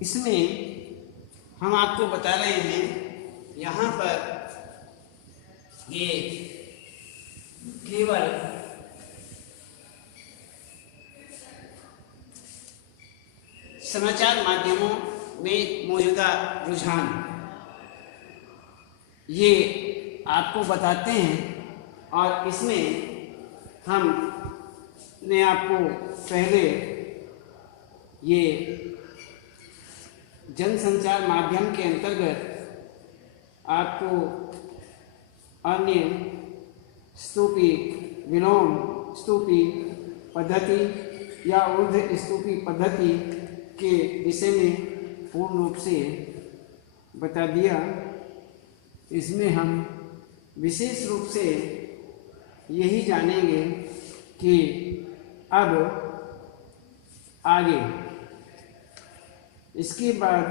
इसमें हम आपको बता रहे हैं यहाँ पर ये केवल समाचार माध्यमों में मौजूदा रुझान ये आपको बताते हैं और इसमें हमने आपको पहले ये जनसंचार माध्यम के अंतर्गत आपको अन्य स्तूपी विलोम स्तूपी पद्धति या ऊर्ध्व स्तूपी पद्धति के विषय में पूर्ण रूप से बता दिया। इसमें हम विशेष रूप से यही जानेंगे कि अब आगे इसके बाद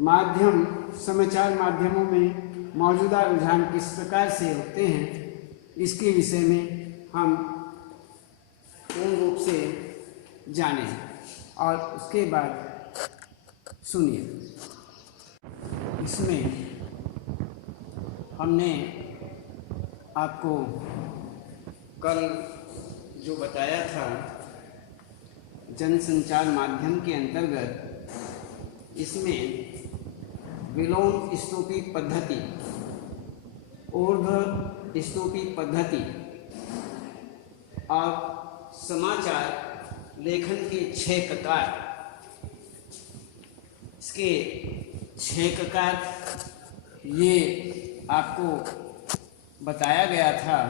माध्यम समाचार माध्यमों में मौजूदा रुझान किस प्रकार से होते हैं इसके विषय में हम पूर्ण रूप से जानें और उसके बाद सुनिए। इसमें हमने आपको कल जो बताया था जनसंचार माध्यम के अंतर्गत इसमें विलोम स्तूपी पद्धति, ऊर्ध्व स्तूपी पद्धति और समाचार लेखन के 6 प्रकार, इसके 6 प्रकार ये आपको बताया गया था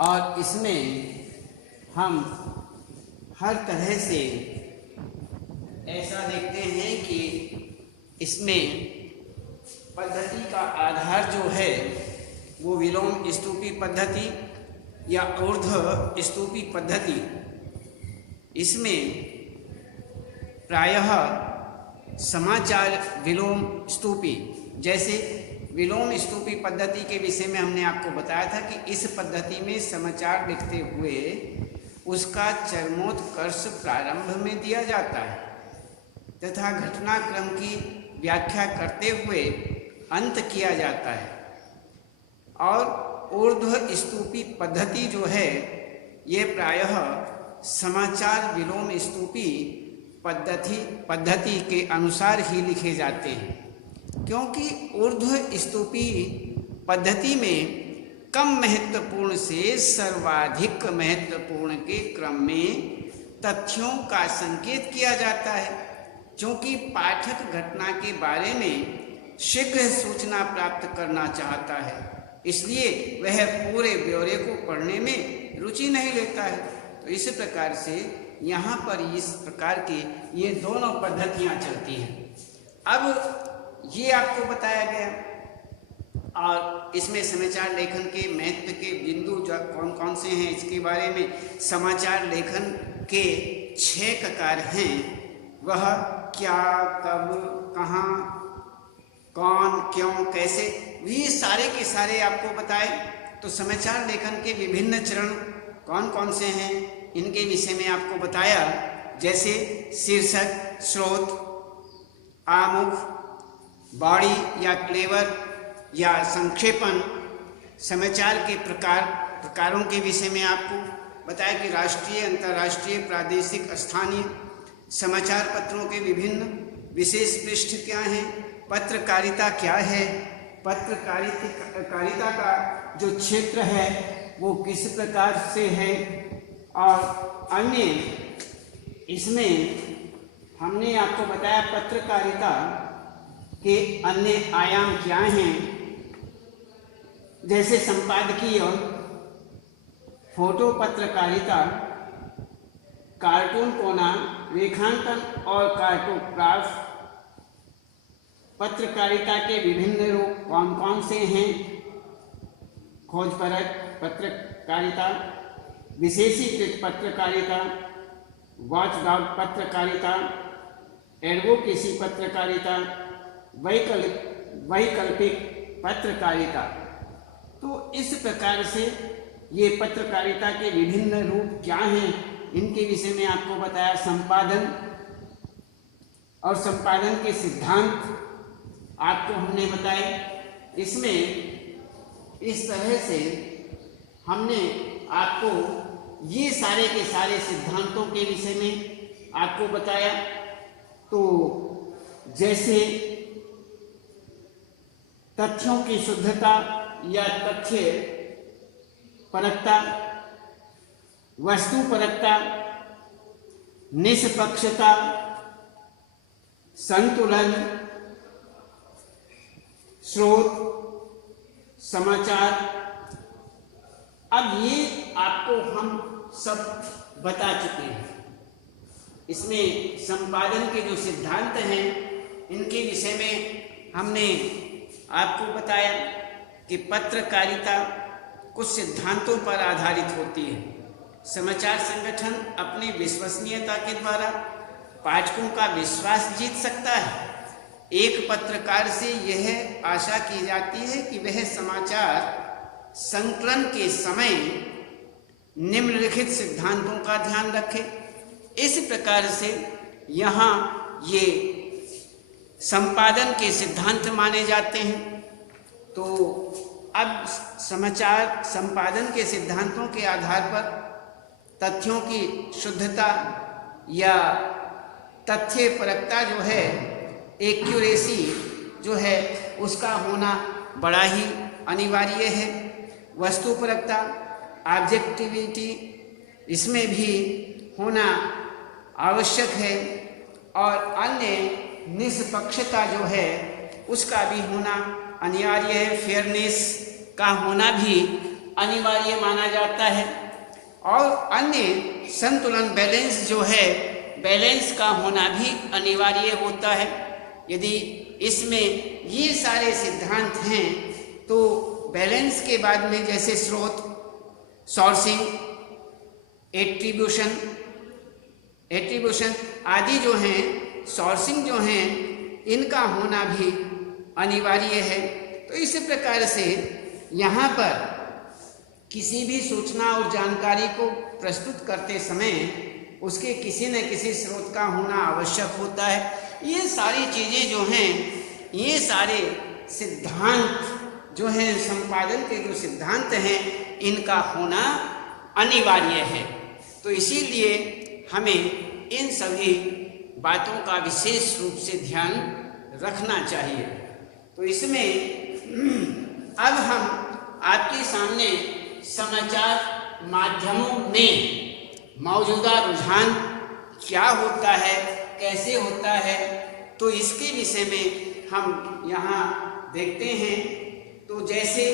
और इसमें हम हर तरह से ऐसा देखते हैं कि इसमें पद्धति का आधार जो है वो विलोम स्तूपी पद्धति या ऊर्ध्व स्तूपी पद्धति, इसमें प्रायः समाचार विलोम स्तूपी, जैसे विलोम स्तूपी पद्धति के विषय में हमने आपको बताया था कि इस पद्धति में समाचार लिखते हुए उसका चरमोत्कर्ष प्रारंभ में दिया जाता है तथा घटनाक्रम की व्याख्या करते हुए अंत किया जाता है। और ऊर्ध्व स्तूपी पद्धति जो है ये प्रायः समाचार विलोम स्तूपी पद्धति के अनुसार ही लिखे जाते हैं, क्योंकि ऊर्ध्व स्तूपी पद्धति में कम महत्वपूर्ण से सर्वाधिक महत्वपूर्ण के क्रम में तथ्यों का संकेत किया जाता है। क्योंकि पाठक घटना के बारे में शीघ्र सूचना प्राप्त करना चाहता है, इसलिए वह पूरे ब्यौरे को पढ़ने में रुचि नहीं लेता है। तो इस प्रकार से यहाँ पर इस प्रकार के ये दोनों पद्धतियाँ चलती हैं। अब ये आपको बताया गया और इसमें समाचार लेखन के महत्व के बिंदु जो कौन कौन से हैं इसके बारे में समाचार लेखन के 6 प्रकार हैं। वह क्या, कब, कहाँ, कौन, क्यों, कैसे, ये सारे के सारे आपको बताए। तो समाचार लेखन के विभिन्न चरण कौन कौन से हैं इनके विषय में आपको बताया, जैसे शीर्षक, स्रोत, आमुख, बॉडी या क्लेवर या संक्षेपण, समाचार के प्रकारों के विषय में आपको बताया कि राष्ट्रीय, अंतर्राष्ट्रीय, प्रादेशिक, स्थानीय समाचार पत्रों के विभिन्न विशेष पृष्ठ क्या हैं, पत्रकारिता क्या है, पत्रकारिता का जो क्षेत्र है वो किस प्रकार से है, और अन्य इसमें हमने आपको बताया पत्रकारिता के अन्य आयाम क्या हैं, जैसे संपादकीय, फोटो पत्रकारिता, कार्टून कोना, रेखांकन और कार्टोग्राफ। पत्रकारिता के विभिन्न रूप कौन कौन से हैं, खोजपरक पत्रकारिता, विशेषीकृत पत्रकारिता, वॉचडॉग पत्रकारिता, एडवोकेसी पत्रकारिता, वैकल्पिक पत्रकारिता। तो इस प्रकार से ये पत्रकारिता के विभिन्न रूप क्या हैं इनके विषय में आपको बताया। संपादन और संपादन के सिद्धांत आपको हमने बताए। इसमें इस तरह से हमने आपको ये सारे के सारे सिद्धांतों के विषय में आपको बताया। तो जैसे तथ्यों की शुद्धता या तथ्य परकता, वस्तु परकता, निष्पक्षता, संतुलन, स्रोत, समाचार, अब ये आपको हम सब बता चुके हैं। इसमें संपादन के जो सिद्धांत हैं इनके विषय में हमने आपको बताया कि पत्रकारिता कुछ सिद्धांतों पर आधारित होती है। समाचार संगठन अपनी विश्वसनीयता के द्वारा पाठकों का विश्वास जीत सकता है। एक पत्रकार से यह आशा की जाती है कि वह समाचार संकलन के समय निम्नलिखित सिद्धांतों का ध्यान रखे। इस प्रकार से यहाँ ये संपादन के सिद्धांत माने जाते हैं। तो अब समाचार संपादन के सिद्धांतों के आधार पर तथ्यों की शुद्धता या तथ्य परकता जो है, एक्यूरेसी जो है, उसका होना बड़ा ही अनिवार्य है। वस्तु परकता, ऑब्जेक्टिविटी, इसमें भी होना आवश्यक है। और अन्य निष्पक्षता जो है उसका भी होना अनिवार्य है। फेयरनेस का होना भी अनिवार्य माना जाता है। और अन्य संतुलन, बैलेंस जो है, बैलेंस का होना भी अनिवार्य होता है। यदि इसमें ये सारे सिद्धांत हैं तो बैलेंस के बाद में जैसे स्रोत, सोर्सिंग, एट्रीब्यूशन आदि जो हैं, सोर्सिंग जो हैं, इनका होना भी अनिवार्य है। तो इस प्रकार से यहाँ पर किसी भी सूचना और जानकारी को प्रस्तुत करते समय उसके किसी न किसी स्रोत का होना आवश्यक होता है। ये सारी चीज़ें जो हैं, ये सारे सिद्धांत जो हैं, संपादन के जो सिद्धांत हैं, इनका होना अनिवार्य है। तो इसीलिए हमें इन सभी बातों का विशेष रूप से ध्यान रखना चाहिए। तो इसमें अब हम आपके सामने समाचार माध्यमों में मौजूदा रुझान क्या होता है, कैसे होता है, तो इसके विषय में हम यहाँ देखते हैं। तो जैसे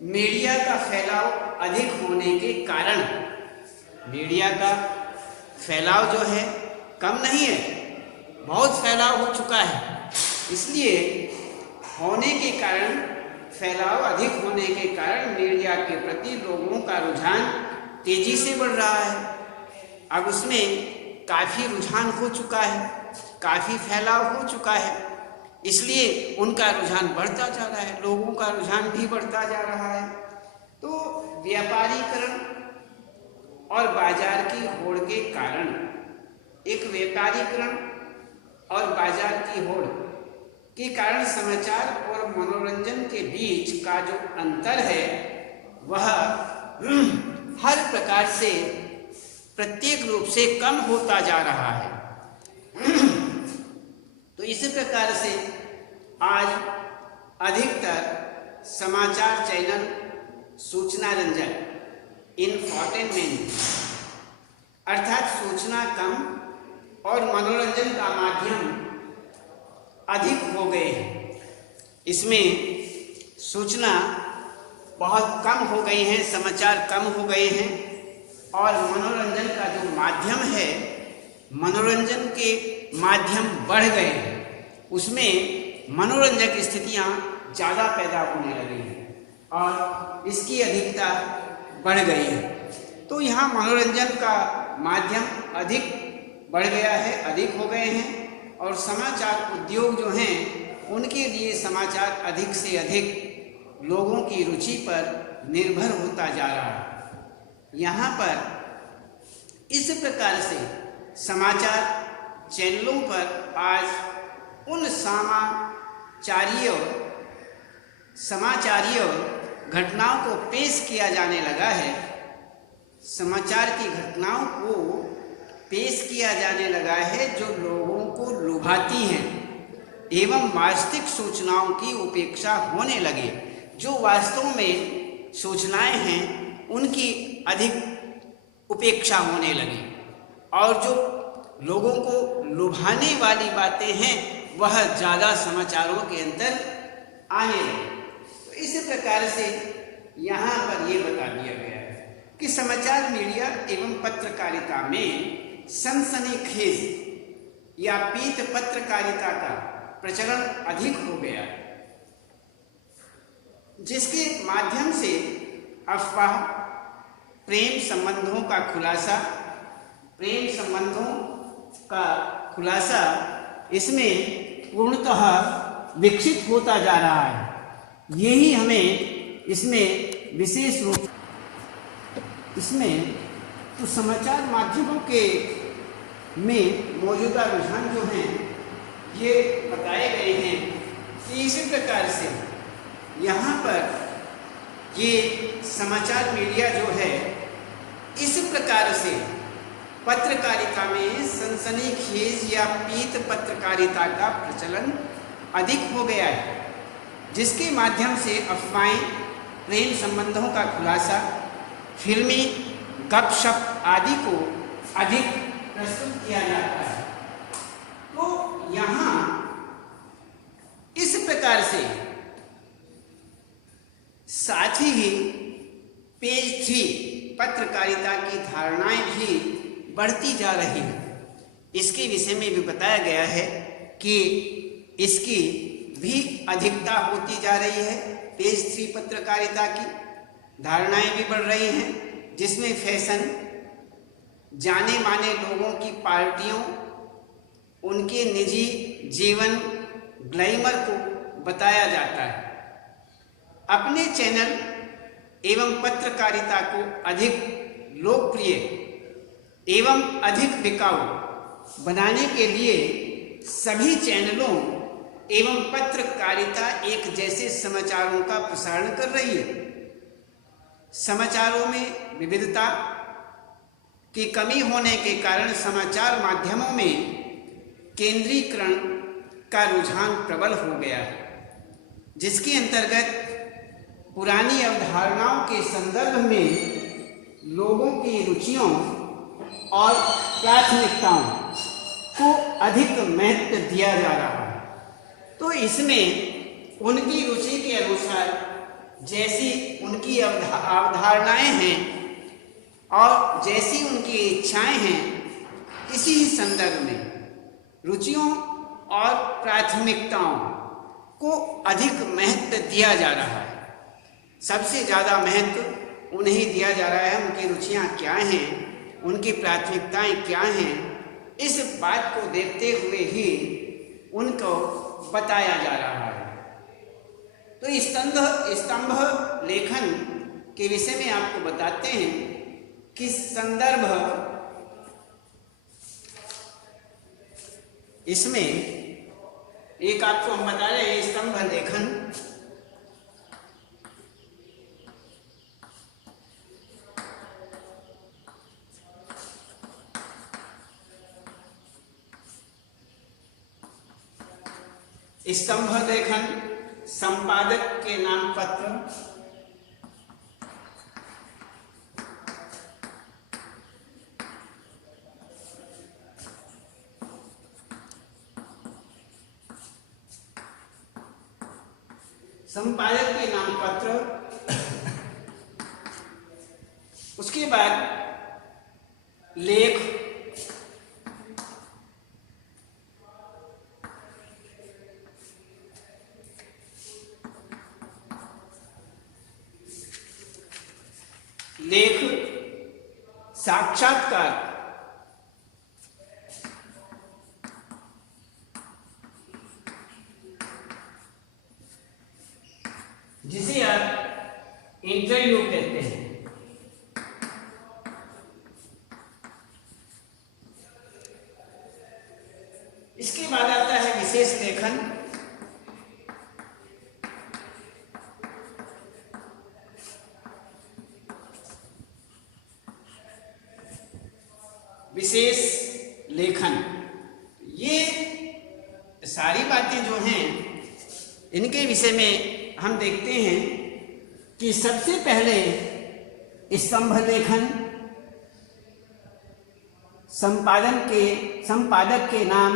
मीडिया का फैलाव अधिक होने के कारण, मीडिया का फैलाव जो है कम नहीं है, बहुत फैलाव हो चुका है। इसलिए होने के कारण, फैलाव अधिक होने के कारण मीडिया के प्रति लोगों का रुझान तेजी से बढ़ रहा है। अब उसमें काफ़ी रुझान हो चुका है, काफ़ी फैलाव हो चुका है, इसलिए उनका रुझान बढ़ता जा रहा है, लोगों का रुझान भी बढ़ता जा रहा है। तो व्यापारीकरण और बाजार की होड़ के कारण, एक व्यापारीकरण और बाजार की होड़ के कारण समाचार और मनोरंजन के बीच का जो अंतर है वह हर प्रकार से प्रत्येक रूप से कम होता जा रहा है। तो इसी प्रकार से आज अधिकतर समाचार चैनल सूचना रंजन, इंफोटेनमेंट, अर्थात सूचना कम और मनोरंजन का माध्यम अधिक हो गए हैं। इसमें सूचना बहुत कम हो गई है, समाचार कम हो गए हैं, और मनोरंजन का जो माध्यम है, मनोरंजन के माध्यम बढ़ गए हैं। उसमें मनोरंजक स्थितियाँ ज़्यादा पैदा होने लगी हैं और इसकी अधिकता बढ़ गई है। तो यहाँ मनोरंजन का माध्यम अधिक बढ़ गया है, अधिक हो गए हैं, और समाचार उद्योग जो हैं उनके लिए समाचार अधिक से अधिक लोगों की रुचि पर निर्भर होता जा रहा है। यहाँ पर इस प्रकार से समाचार चैनलों पर आज उन समाचारीय घटनाओं को पेश किया जाने लगा है, समाचार की घटनाओं को पेश किया जाने लगा है जो लोगों को लुभाती हैं एवं वास्तविक सूचनाओं की उपेक्षा होने लगी। जो वास्तव में सूचनाएं हैं उनकी अधिक उपेक्षा होने लगी और जो लोगों को लुभाने वाली बातें हैं वह ज़्यादा समाचारों के अंदर आने लगी। तो इस प्रकार से यहाँ पर ये बता दिया गया है कि समाचार मीडिया एवं पत्रकारिता में सनसनीखेज या पीत पत्रकारिता का प्रचलन अधिक हो गया है, जिसके माध्यम से अफवाह, प्रेम संबंधों का खुलासा इसमें पूर्णतः विकसित होता जा रहा है। यही हमें इसमें विशेष रूप इसमें तो समाचार माध्यमों के में मौजूदा रुझान जो हैं ये बताए गए हैं कि इसी प्रकार से यहाँ पर ये समाचार मीडिया जो है इस प्रकार से पत्रकारिता में सनसनीखेज या पीत पत्रकारिता का प्रचलन अधिक हो गया है, जिसके माध्यम से अफवाहें, प्रेम संबंधों का खुलासा, फिल्मी गपशप आदि को अधिक प्रस्तुत किया जाता है। तो यहाँ इस प्रकार से साथ ही पेज 3 पत्रकारिता की धारणाएं भी बढ़ती जा रही हैं। इसके विषय में भी बताया गया है कि इसकी भी अधिकता होती जा रही है। पेज 3 पत्रकारिता की धारणाएं भी बढ़ रही हैं, जिसमें फैशन, जाने माने लोगों की पार्टियों, उनके निजी जीवन ग्लैमर को बताया जाता है। अपने चैनल एवं पत्रकारिता को अधिक लोकप्रिय एवं अधिक बिकाऊ बनाने के लिए सभी चैनलों एवं पत्रकारिता एक जैसे समाचारों का प्रसारण कर रही है। समाचारों में विविधता की कमी होने के कारण समाचार माध्यमों में केंद्रीकरण का रुझान प्रबल हो गया है, जिसके अंतर्गत पुरानी अवधारणाओं के संदर्भ में लोगों की रुचियों और प्राथमिकताओं को अधिक महत्व दिया जा रहा है। तो इसमें उनकी रुचि के अनुसार जैसी उनकी अवधारणाएं हैं और जैसी उनकी इच्छाएं हैं, इसी संदर्भ में रुचियों और प्राथमिकताओं को अधिक महत्व दिया जा रहा है। सबसे ज़्यादा महत्व उन्हें दिया जा रहा है, उनकी रुचियां क्या हैं, उनकी प्राथमिकताएं क्या हैं, इस बात को देखते हुए ही उनको बताया जा रहा है। तो स्तंभ लेखन के विषय में आपको बताते हैं कि संदर्भ इसमें एक आपको हम बता रहे हैं स्तंभ लेखन संपादक के नाम पत्र, संपादक के नाम पत्र, उसके बाद लेख, साक्षात्कार, जिसे आप इंटरव्यू कहते हैं, इसके बाद आता है विशेष लेखन। विशेष लेखन, ये सारी बातें जो हैं इनके विषय में हम देखते हैं कि सबसे पहले स्तंभ लेखन, संपादक के नाम,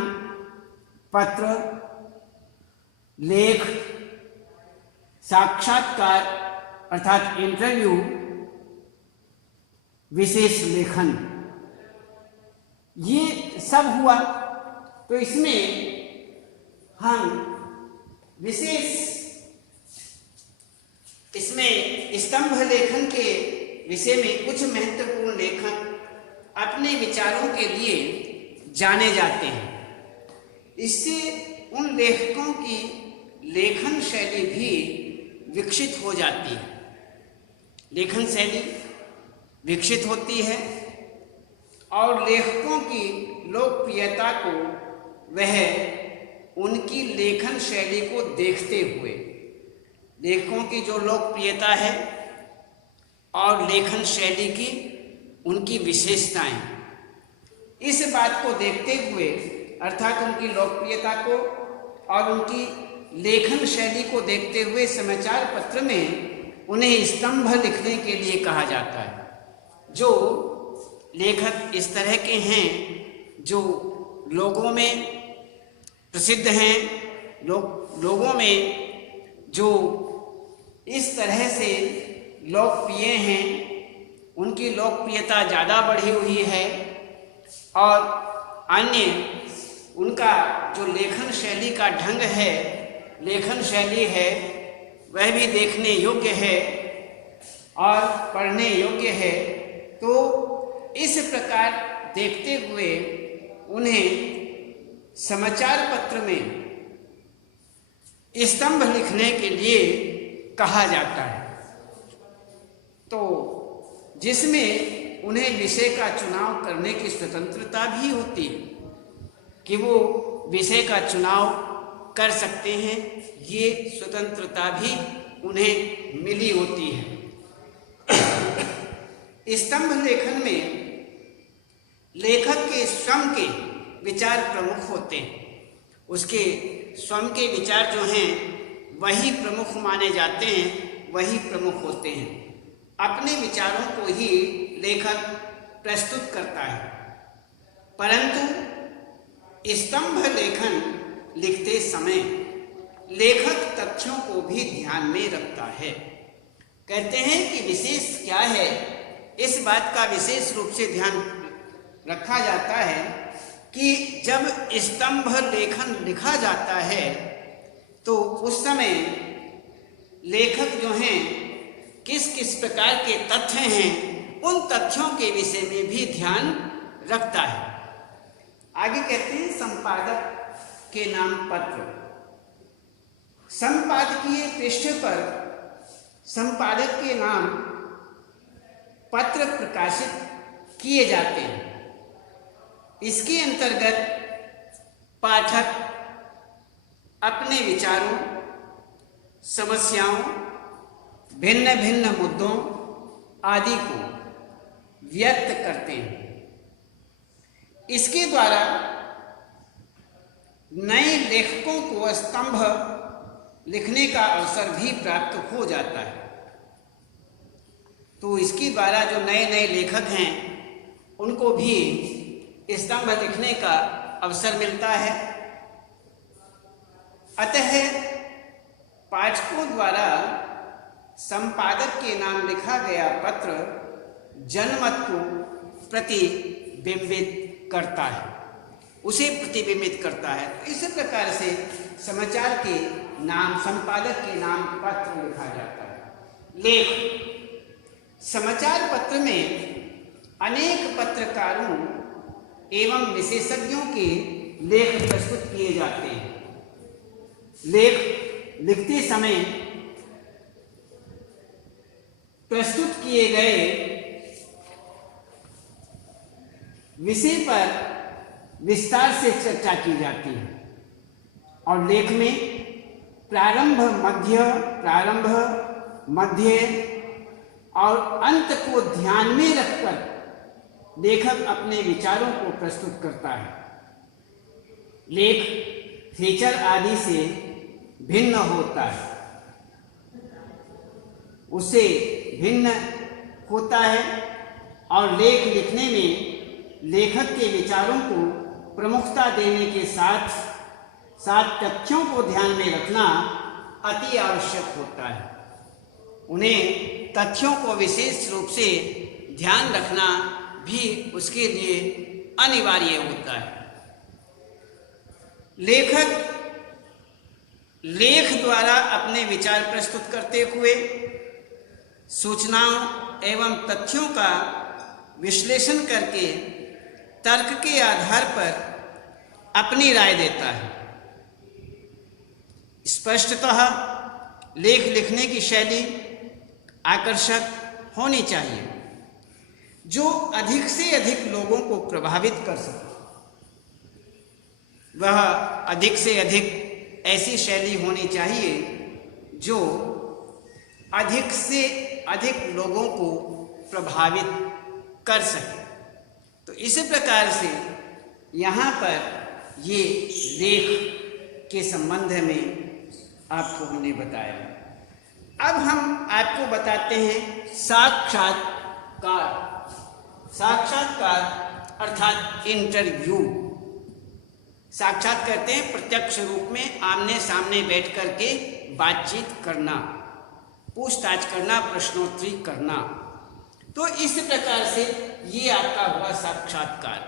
पत्र, लेख, साक्षात्कार अर्थात इंटरव्यू, विशेष लेखन, ये सब हुआ। तो इसमें हम इसमें स्तंभ लेखन के विषय में कुछ महत्वपूर्ण लेखन अपने विचारों के लिए जाने जाते हैं। इससे उन लेखकों की लेखन शैली भी विकसित हो जाती है। लेखन शैली विकसित होती है और लेखकों की लोकप्रियता को वह उनकी लेखन शैली को देखते हुए, लेखकों की जो लोकप्रियता है और लेखन शैली की उनकी विशेषताएं, इस बात को देखते हुए अर्थात उनकी लोकप्रियता को और उनकी लेखन शैली को देखते हुए समाचार पत्र में उन्हें स्तंभ लिखने के लिए कहा जाता है। जो लेखक इस तरह के हैं जो लोगों में प्रसिद्ध हैं, लोगों में जो इस तरह से लोकप्रिय हैं, उनकी लोकप्रियता ज़्यादा बढ़ी हुई है और अन्य उनका जो लेखन शैली का ढंग है, लेखन शैली है, वह भी देखने योग्य है और पढ़ने योग्य है। तो इस प्रकार देखते हुए उन्हें समाचार पत्र में स्तंभ लिखने के लिए कहा जाता है। तो जिसमें उन्हें विषय का चुनाव करने की स्वतंत्रता भी होती है कि वो विषय का चुनाव कर सकते हैं, ये स्वतंत्रता भी उन्हें मिली होती है। स्तंभ लेखन में लेखक के स्वयं के विचार प्रमुख होते हैं। उसके स्वयं के विचार जो हैं वही प्रमुख माने जाते हैं, वही प्रमुख होते हैं। अपने विचारों को ही लेखक प्रस्तुत करता है। परंतु स्तंभ लेखन लिखते समय लेखक तथ्यों को भी ध्यान में रखता है। कहते हैं कि विशेष क्या है, इस बात का विशेष रूप से ध्यान रखा जाता है कि जब स्तंभ लेखन लिखा जाता है तो उस समय लेखक जो हैं किस किस प्रकार के तथ्य हैं, उन तथ्यों के विषय में भी ध्यान रखता है। आगे कहते हैं संपादक के नाम पत्र। संपादकीय पृष्ठ पर संपादक के नाम पत्र प्रकाशित किए जाते हैं। इसके अंतर्गत पाठक अपने विचारों, समस्याओं, भिन्न भिन्न मुद्दों आदि को व्यक्त करते हैं। इसके द्वारा नए लेखकों को स्तंभ लिखने का अवसर भी प्राप्त हो जाता है। तो इसके द्वारा जो नए नए लेखक हैं उनको भी स्तंभ लिखने का अवसर मिलता है। अतः पाठकों द्वारा संपादक के नाम लिखा गया पत्र जनमत को प्रतिबिंबित करता है, उसे प्रतिबिंबित करता है। तो इस प्रकार से समाचार के नाम, संपादक के नाम पत्र लिखा जाता है। लेख समाचार पत्र में अनेक पत्रकारों एवं विशेषज्ञों के लेख प्रस्तुत किए जाते हैं। लेख लिखते समय प्रस्तुत किए गए विषय पर विस्तार से चर्चा की जाती है और लेख में प्रारंभ, मध्य और अंत को ध्यान में रखकर लेखक अपने विचारों को प्रस्तुत करता है। लेख फीचर आदि से भिन्न होता है, उससे भिन्न होता है और लेख लिखने में लेखक के विचारों को प्रमुखता देने के साथ साथ तथ्यों को ध्यान में रखना अति आवश्यक होता है। उन्हें तथ्यों को विशेष रूप से ध्यान रखना भी उसके लिए अनिवार्य होता है। लेखक लेख द्वारा अपने विचार प्रस्तुत करते हुए सूचनाओं एवं तथ्यों का विश्लेषण करके तर्क के आधार पर अपनी राय देता है। स्पष्टतः लेख लिखने की शैली आकर्षक होनी चाहिए जो अधिक से अधिक लोगों को प्रभावित कर सके। वह अधिक से अधिक ऐसी शैली होनी चाहिए जो अधिक से अधिक लोगों को प्रभावित कर सके। तो इसी प्रकार से यहाँ पर ये लेख के संबंध में आपको हमने बताया। अब हम आपको बताते हैं साक्षात्कार। साक्षात्कार अर्थात इंटरव्यू। साक्षात करते हैं प्रत्यक्ष रूप में आमने सामने बैठ करके बातचीत करना, पूछताछ करना, प्रश्नोत्तरी करना। तो इस प्रकार से ये आपका हुआ साक्षात्कार।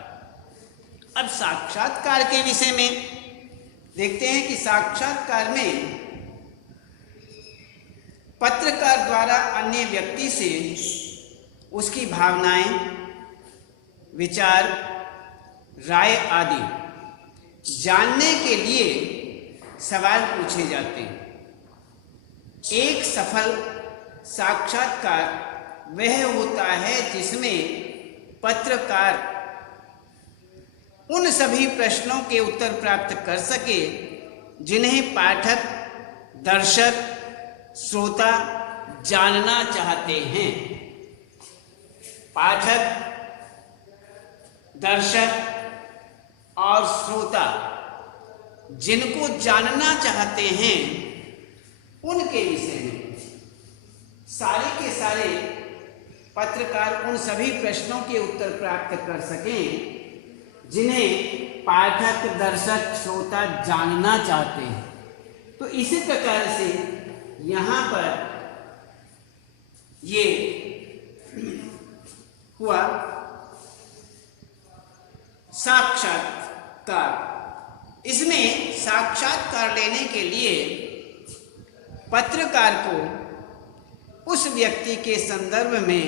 अब साक्षात्कार के विषय में देखते हैं कि साक्षात्कार में पत्रकार द्वारा अन्य व्यक्ति से उसकी भावनाएं, विचार, राय आदि जानने के लिए सवाल पूछे जाते हैं। एक सफल साक्षात्कार वह होता है जिसमें पत्रकार उन सभी प्रश्नों के उत्तर प्राप्त कर सके जिन्हें पाठक, दर्शक, श्रोता जानना चाहते हैं। पाठक, दर्शक और श्रोता जिनको जानना चाहते हैं उनके विषय में सारे के सारे पत्रकार उन सभी प्रश्नों के उत्तर प्राप्त कर सकें जिन्हें पाठक, दर्शक, श्रोता जानना चाहते हैं। तो इसी प्रकार से यहाँ पर ये हुआ साक्षात्कार। इसमें साक्षात्कार लेने के लिए पत्रकार को उस व्यक्ति के संदर्भ में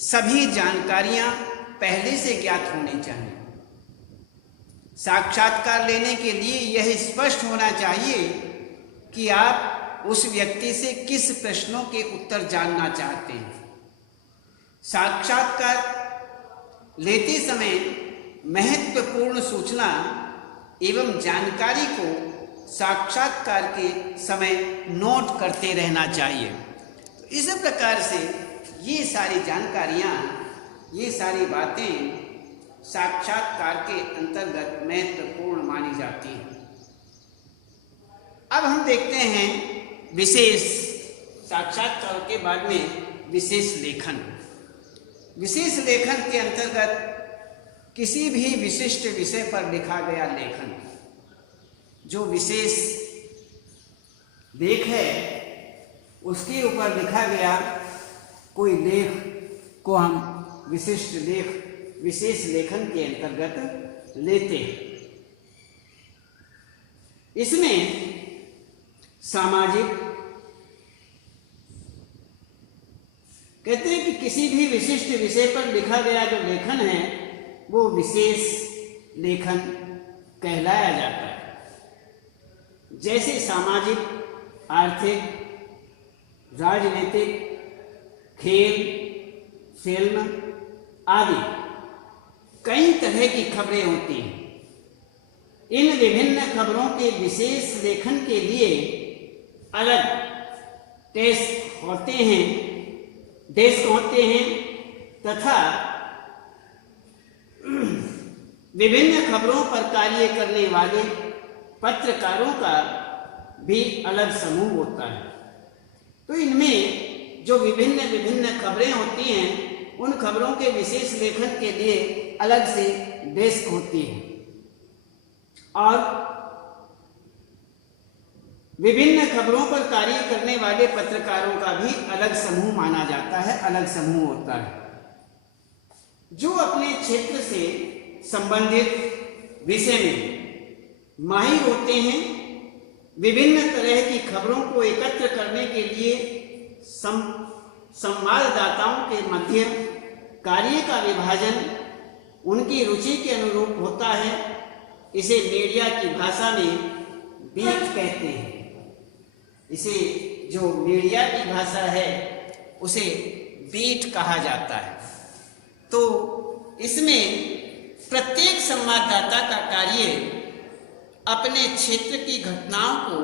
सभी जानकारियां पहले से ज्ञात होनी चाहिए। साक्षात्कार लेने के लिए यह स्पष्ट होना चाहिए कि आप उस व्यक्ति से किस प्रश्नों के उत्तर जानना चाहते हैं। साक्षात्कार लेते समय महत्वपूर्ण सूचना एवं जानकारी को साक्षात्कार के समय नोट करते रहना चाहिए। तो इस प्रकार से ये सारी जानकारियाँ, ये सारी बातें साक्षात्कार के अंतर्गत महत्वपूर्ण मानी जाती हैं। अब हम देखते हैं विशेष साक्षात्कार के बाद में विशेष लेखन। विशेष लेखन के अंतर्गत किसी भी विशिष्ट विषय पर लिखा गया लेखन, जो विशेष लेख है उसके ऊपर लिखा गया कोई लेख को हम विशिष्ट लेख, विशेष लेखन के अंतर्गत लेते हैं। इसमें सामाजिक, कहते हैं कि किसी भी विशिष्ट विषय पर लिखा गया जो लेखन है वो विशेष लेखन कहलाया जाता है। जैसे सामाजिक, आर्थिक, राजनीतिक, खेल, फिल्म आदि कई तरह की खबरें होती हैं। इन विभिन्न खबरों के विशेष लेखन के लिए अलग डेस्क होते हैं तथा विभिन्न खबरों पर कार्य करने वाले पत्रकारों का भी अलग समूह होता है। तो इनमें जो विभिन्न खबरें होती हैं, उन खबरों के विशेष लेखन के लिए अलग से डेस्क होती है और विभिन्न खबरों पर कार्य करने वाले पत्रकारों का भी अलग समूह माना जाता है, अलग समूह होता है, जो अपने क्षेत्र से संबंधित विषय में माहिर होते हैं। विभिन्न तरह की खबरों को एकत्र करने के लिए संवाददाताओं के मध्य कार्य का विभाजन उनकी रुचि के अनुरूप होता है। इसे मीडिया की भाषा में बीट कहते हैं। इसे जो मीडिया की भाषा है उसे बीट कहा जाता है। तो इसमें प्रत्येक संवाददाता का कार्य अपने क्षेत्र की घटनाओं को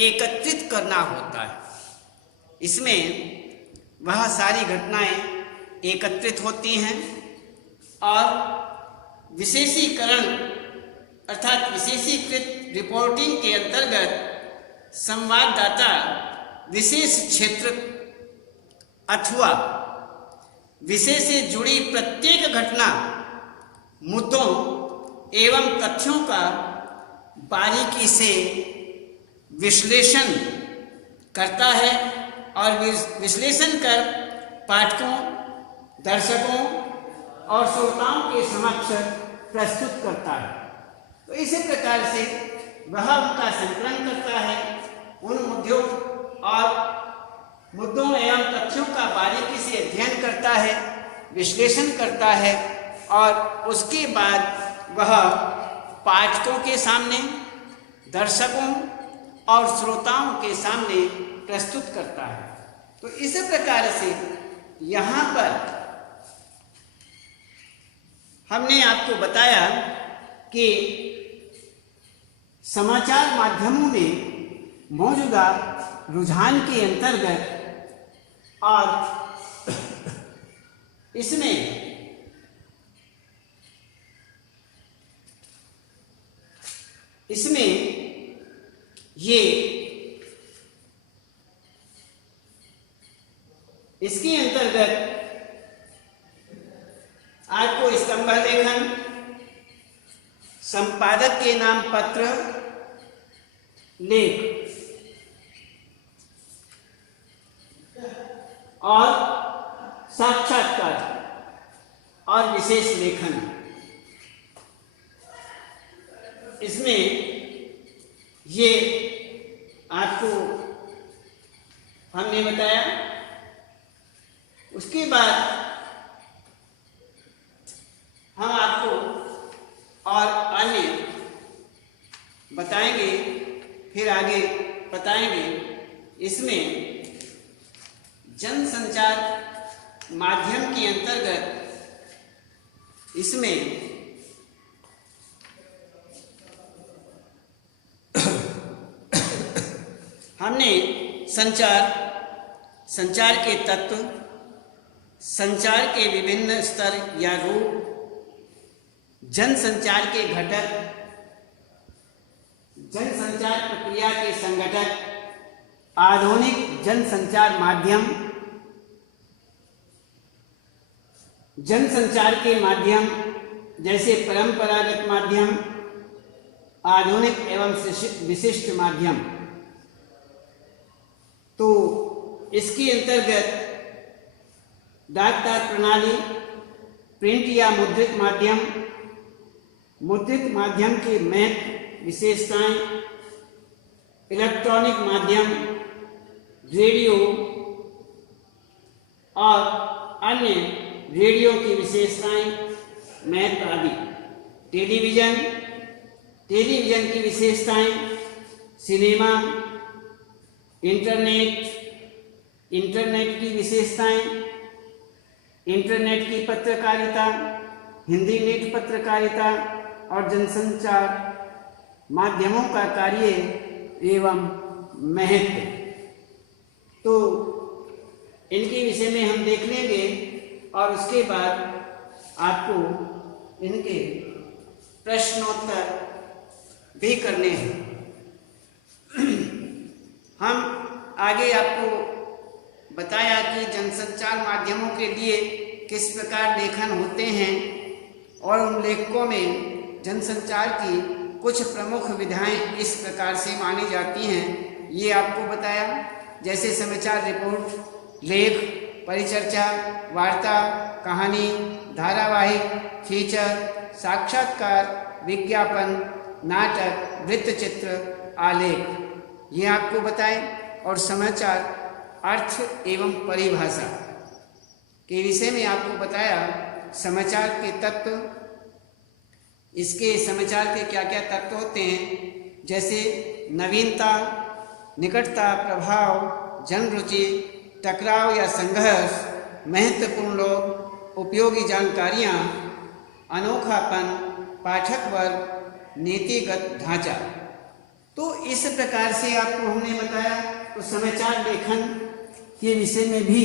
एकत्रित करना होता है। इसमें वह सारी घटनाएं एकत्रित होती हैं और विशेषीकरण अर्थात विशेषीकृत रिपोर्टिंग के अंतर्गत संवाददाता विशेष क्षेत्र अथवा विषय से जुड़ी प्रत्येक घटना, मुद्दों एवं तथ्यों का बारीकी से विश्लेषण करता है और विश्लेषण कर पाठकों, दर्शकों और श्रोताओं के समक्ष प्रस्तुत करता है। तो इसी प्रकार से वह उनका संकलन करता है, उन मुद्दों एवं तथ्यों का बारीकी से अध्ययन करता है, विश्लेषण करता है और उसके बाद वह पाठकों के सामने, दर्शकों और श्रोताओं के सामने प्रस्तुत करता है। तो इस प्रकार से यहाँ पर हमने आपको बताया कि समाचार माध्यमों में मौजूदा रुझान के अंतर्गत और इसमें ये इसके अंतर्गत आपको स्तंभ लेखन, संपादक के नाम पत्र, लेख और साक्षात्कार और विशेष लेखन, इसमें ये आपको हमने बताया। उसके बाद हम आपको और अन्य बताएंगे, फिर आगे बताएंगे। इसमें जनसंचार माध्यम के अंतर्गत इसमें हमने संचार के तत्व, संचार के विभिन्न स्तर या रूप, जनसंचार के घटक, जनसंचार प्रक्रिया के संगठक, आधुनिक जनसंचार माध्यम, जनसंचार के माध्यम जैसे परंपरागत माध्यम, आधुनिक एवं विशिष्ट माध्यम। तो इसके अंतर्गत डाकतार प्रणाली, प्रिंट या मुद्रित माध्यम, मुद्रित माध्यम के महत्व विशेषताएं, इलेक्ट्रॉनिक माध्यम, रेडियो और अन्य रेडियो की विशेषताएं, महत्व आदि, टेलीविज़न की विशेषताएं, सिनेमा, इंटरनेट की विशेषताएं, इंटरनेट की पत्रकारिता, हिंदी नेट पत्रकारिता और जनसंचार माध्यमों का कार्य एवं महत्व। तो इनके विषय में हम देख लेंगे और उसके बाद आपको इनके प्रश्नोत्तर भी करने हैं। हम आगे आपको बताया कि जनसंचार माध्यमों के लिए किस प्रकार लेखन होते हैं और उन लेखकों में जनसंचार की कुछ प्रमुख विधाएं इस प्रकार से मानी जाती हैं, ये आपको बताया। जैसे समाचार रिपोर्ट, लेख, परिचर्चा, वार्ता, कहानी, धारावाहिक, फीचर, साक्षात्कार, विज्ञापन, नाटक, वृत्तचित्र, आलेख, ये आपको बताए। और समाचार अर्थ एवं परिभाषा के विषय में आपको बताया। समाचार के तत्व, इसके समाचार के क्या क्या तत्व होते हैं, जैसे नवीनता, निकटता, प्रभाव, जनरुचि, टकराव या संघर्ष, महत्वपूर्ण लोग, उपयोगी जानकारियाँ, अनोखापन, पाठक वर्ग, नीतिगत ढांचा। तो इस प्रकार से आपको हमने बताया। तो समाचार लेखन के विषय में भी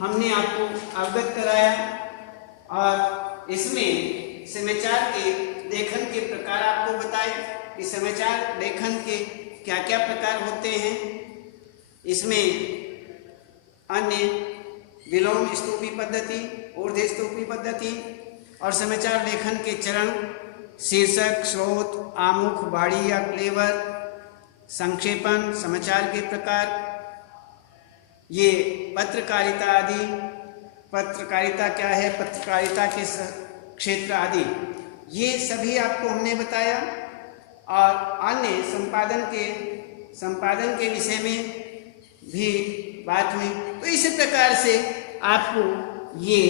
हमने आपको अवगत कराया और इसमें समाचार के लेखन के प्रकार आपको बताए कि समाचार लेखन के क्या क्या प्रकार होते हैं। इसमें अन्य विलोम स्तूपी पद्धति, ऊर्ध्व स्तूपी पद्धति और समाचार लेखन के चरण, शीर्षक, स्रोत, आमुख, बाड़ी या फ्लेवर, संक्षेपण, समाचार के प्रकार, ये पत्रकारिता आदि, पत्रकारिता क्या है, पत्रकारिता के क्षेत्र आदि, ये सभी आपको हमने बताया। और अन्य संपादन के विषय में भी बात हुई। तो इस प्रकार से आपको ये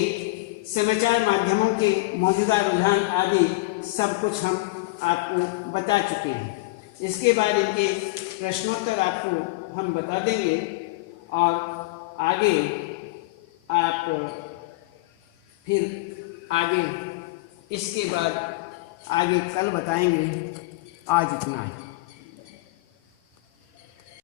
समाचार माध्यमों के मौजूदा रुझान आदि सब कुछ हम आपको बता चुके हैं। इसके बाद इनके प्रश्नोत्तर आपको हम बता देंगे और आगे आप फिर आगे इसके बाद आगे कल बताएंगे। आज इतना है।